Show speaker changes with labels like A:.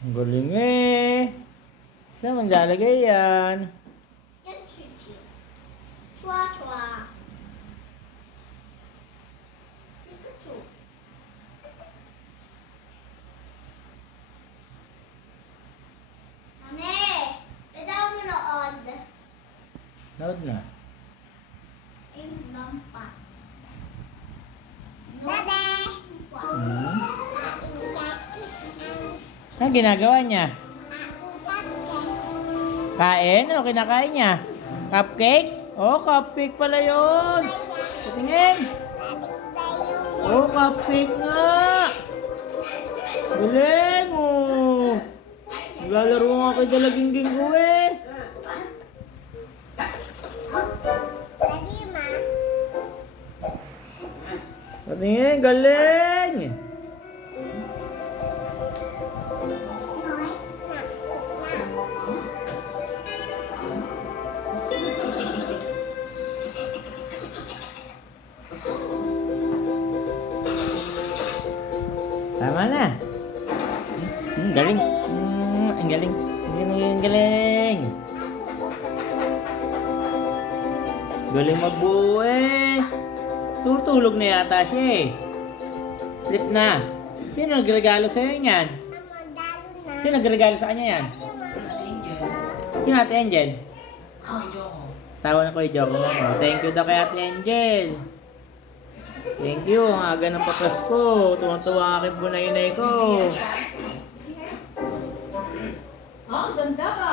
A: Ang galing eh. Saan maglalagay yan?
B: Yan, chuchu. Chua, chua. Pikachu. Mami, pwede ako
A: na.
B: Yung lampa. Dade!
A: Ano ginagawa niya? Kain? Ano kinakain niya? Cupcake? Oh, cupcake pala yun. Patingin. Oh, cupcake nga. Galing oh. Naglalaro nga kay Dalagingging ko eh. Patingin, galing. Tama na. Hmm, galing. Hmm, ang galing. Ang galing, ang galing. Galing magbuo eh. Tutulog na yata siya eh. Sleep na. Sino nagregalo sa'yo niyan? Sino nagregalo sa kanya yan? Sino Ate Angel? Sawa na ko yung Joko. Oh, thank you daw kay Ate Angel. Thank you. Ang aga ng papasko. Tuwang-tuwa ang aking bunay-inay ko.
C: Oh, ganda ba?